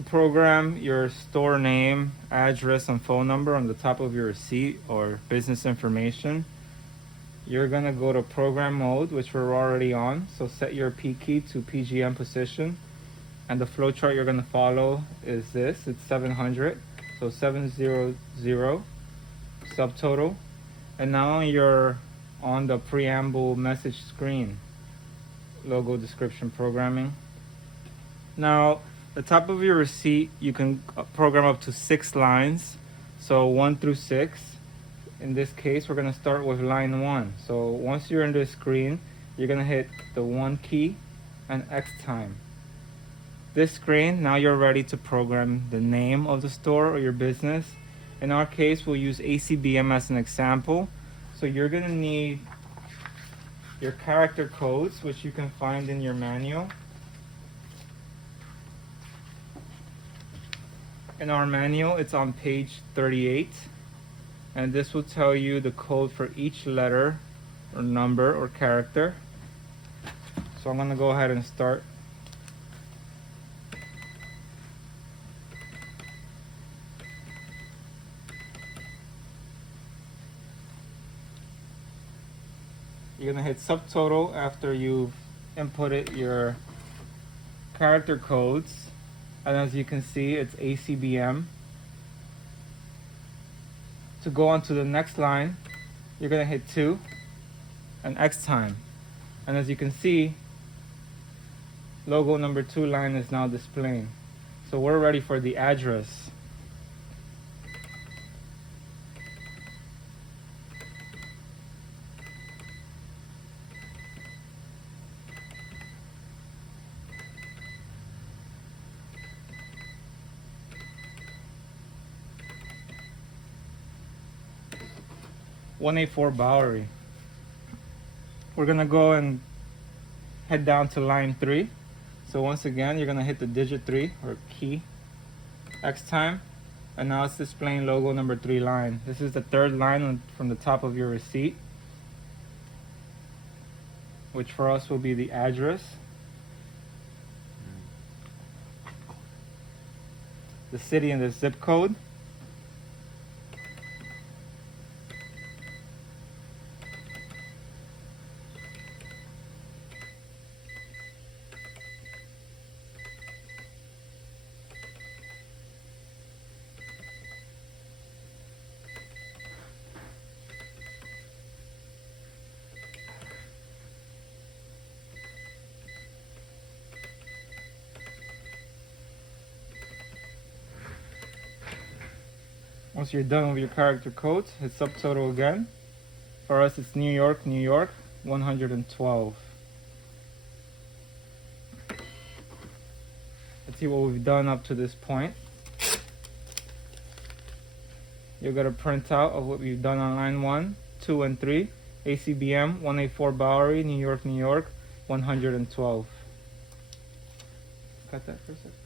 To program your store name, address, and phone number on the top of your receipt or business information, you're going to go to program mode, which we're already on. So set your P key to PGM position. And the flowchart you're going to follow is this. It's 700. So 700 subtotal. And now you're on the preamble message screen. Logo description programming. Now, the top of your receipt, you can program up to 6 lines. So 1 through 6. In this case, we're going to start with line 1. So once you're in this screen, you're going to hit the 1 key and X time. This screen, now you're ready to program the name of the store or your business. In our case, we'll use ACBM as an example. So you're going to need your character codes, which you can find in your manual. In our manual, it's on page 38. And this will tell you the code for each letter or number or character. So I'm going to go ahead and start. You're going to hit subtotal after you've inputted your character codes. And as you can see, it's ACBM. To go on to the next line, you're going to hit 2 and X time. And as you can see, logo number 2 line is now displaying. So we're ready for the address. (184) Bowery. We're gonna go and head down to line 3. So once again, you're gonna hit the digit 3 or key, X time, and now it's displaying logo number 3 line. This is the 3rd line from the top of your receipt, which for us will be the address, the city and the zip code. Once you're done with your character codes, hit subtotal again. For us, it's New York, New York, 112. Let's see what we've done up to this point. You'll get a printout of what we've done on line 1, 2, and 3. ACBM, 184 Bowery, New York, New York, 112. Got that for a second?